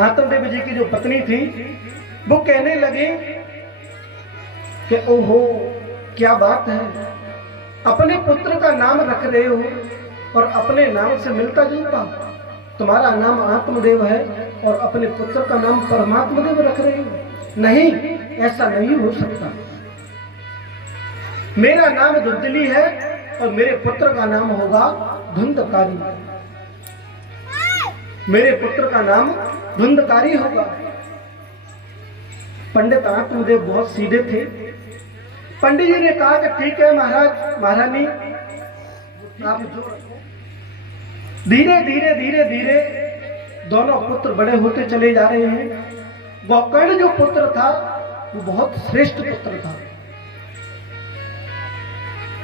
आत्मदेव जी की जो पत्नी थी वो कहने लगे कि ओहो क्या बात है, अपने पुत्र का नाम रख रहे हो और अपने नाम से मिलता जुलता। तुम्हारा नाम आत्मदेव है और अपने पुत्र का नाम परमात्मा देव रख रहे हो। नहीं, ऐसा नहीं हो सकता। मेरा नाम धुंधली है और मेरे पुत्र का नाम होगा धुंधकारी। मेरे पुत्र का नाम धुंधकारी होगा। पंडित आत्मदेव बहुत सीधे थे। पंडित जी ने कहा कि ठीक है महाराज, महारानी, आप जो धीरे धीरे धीरे धीरे दोनों पुत्र बड़े होते चले जा रहे हैं। गोकर्ण जो पुत्र था वो बहुत श्रेष्ठ पुत्र था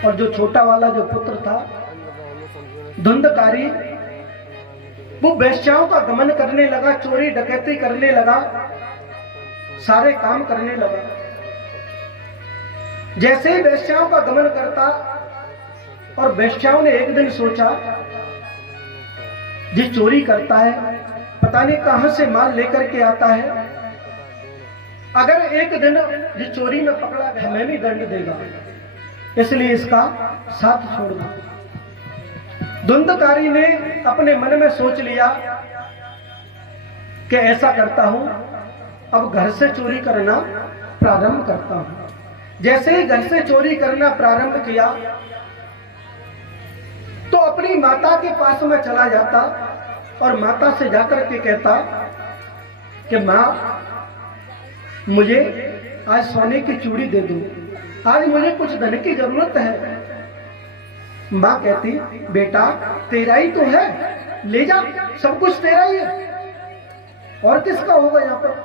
और जो छोटा वाला जो पुत्र था धुंधकारी, वो वेश्याओं का गमन करने लगा, चोरी डकैती करने लगा, सारे काम करने लगा। जैसे ही वेश्याओं का गमन करता और वेश्याओं ने एक दिन सोचा ये चोरी करता है, पता नहीं कहां से माल लेकर के आता है, अगर एक दिन ये चोरी में पकड़ा गया हमें भी दंड देगा, इसलिए इसका साथ छोड़ दो। धुंधकारी ने अपने मन में सोच लिया कि ऐसा करता हूं, अब घर से चोरी करना प्रारंभ करता हूं। जैसे ही घर से चोरी करना प्रारंभ किया तो अपनी माता के पास में चला जाता और माता से जाकर के कहता कि माँ, मुझे आज सोने की चूड़ी दे दो, आज मुझे कुछ धन की जरूरत है। माँ कहती बेटा तेरा ही तो है, ले जा, सब कुछ तेरा ही है, और किसका होगा यहाँ पर।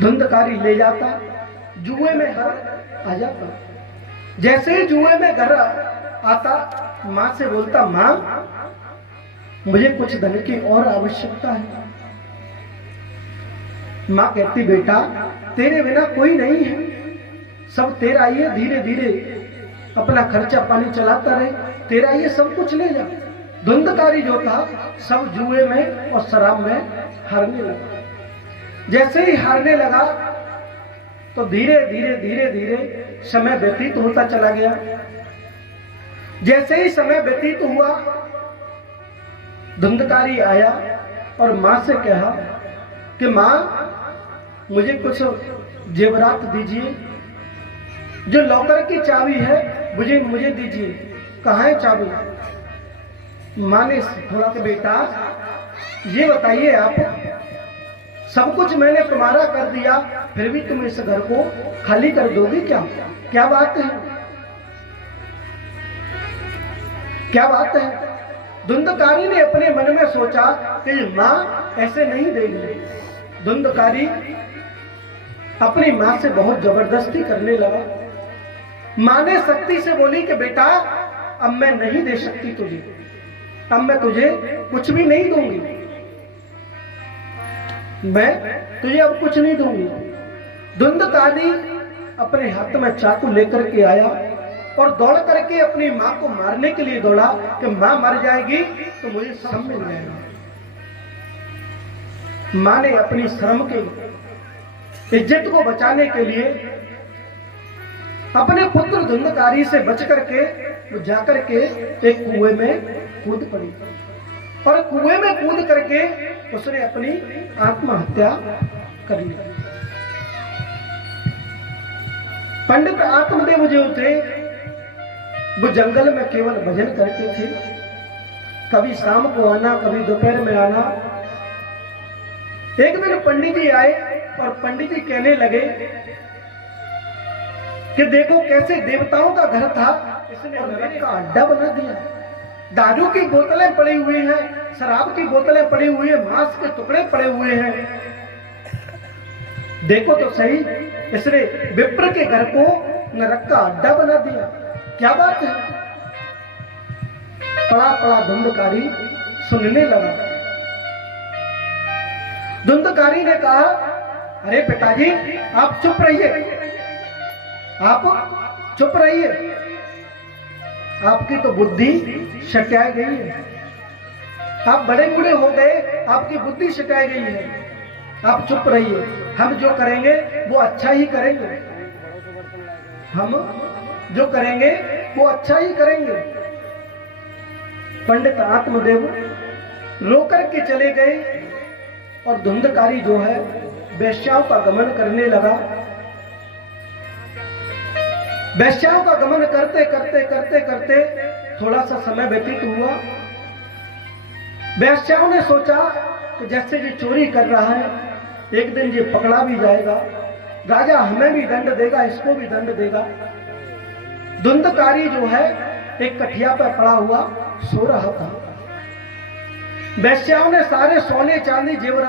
धुंधकारी ले जाता, जुए में घर आ जाता। जैसे ही जुए में घर आता माँ से बोलता माँ मुझे कुछ धन की और आवश्यकता है। माँ कहती बेटा तेरे बिना कोई नहीं है, सब तेरा ही है, धीरे धीरे अपना खर्चा पानी चलाता रहे, तेरा ये सब कुछ ले जा। धुंधकारी जो था सब जुए में और शराब में हारने लगा। जैसे ही हारने लगा तो धीरे धीरे धीरे धीरे समय व्यतीत होता चला गया। जैसे ही समय व्यतीत हुआ धुंधकारी आया और माँ से कहा कि माँ मुझे कुछ जेवरात दीजिए, जो लॉकर की चाबी है मुझे दीजिए। कहाँ है चाबी। माँ ने थोड़ा सा बेटा ये बताइए आप, सब कुछ मैंने तुम्हारा कर दिया फिर भी तुम इस घर को खाली कर दोगे क्या? क्या बात है, क्या बात है। धुंधकारी ने अपने मन में सोचा कि माँ ऐसे नहीं देगी। धुंधकारी अपनी माँ से बहुत जबरदस्ती करने लगा। माँ ने सख्ती से बोली कि बेटा अब मैं नहीं दे सकती तुझे, अब मैं तुझे कुछ भी नहीं दूंगी, मैं तुझे अब कुछ नहीं दूंगी। धुंधकारी अपने हाथ में चाकू लेकर के आया और दौड़ करके अपनी माँ को मारने के लिए दौड़ा कि माँ मर जाएगी तो मुझे शर्म मिल जाएगा। माँ ने अपनी शर्म के इज्जत को बचाने के लिए अपने पुत्र धुंधकारी से बच करके जाकर के एक कुएं में कूद पड़ी और कुएं में कूद करके उसने अपनी आत्महत्या कर ली। पंडित आत्मदेव जो थे वो जंगल में केवल भजन करते थे। कभी शाम को आना, कभी दोपहर में आना। एक दिन पंडित जी आए और पंडित जी कहने लगे कि देखो कैसे देवताओं का घर था, इसने नरक का अड्डा बना दिया। दारू की बोतलें पड़ी हुई हैं, शराब की बोतलें पड़ी हुई है, मांस के टुकड़े पड़े हुए हैं। देखो तो सही, इसने विप्र के घर को नरक का अड्डा बना दिया। क्या बात है। पड़ा पड़ा धुंधकारी सुनने लगा। धुंधकारी ने कहा अरे पिताजी आप चुप रहिए, आप चुप रहिए, आपकी तो बुद्धि सटाई गई है। आप बड़े बूढ़े हो गए, आपकी बुद्धि सिटाई गई है, आप चुप रहिए। हम जो करेंगे वो अच्छा ही करेंगे, हम जो करेंगे वो अच्छा ही करेंगे। पंडित आत्मदेव रोकर के चले गए और धुंधकारी जो है वेश्याओं का गमन करने लगा। वेश्याओं का गमन करते करते करते करते थोड़ा सा समय व्यतीत हुआ। वेश्याओं ने सोचा कि जैसे ये चोरी कर रहा है, एक दिन ये पकड़ा भी जाएगा, राजा हमें भी दंड देगा, इसको भी दंड देगा। धुंधकारी जो है एक कठिया पर पड़ा हुआ सो रहा था। वेश्याओं ने सारे सोने चांदी जेवर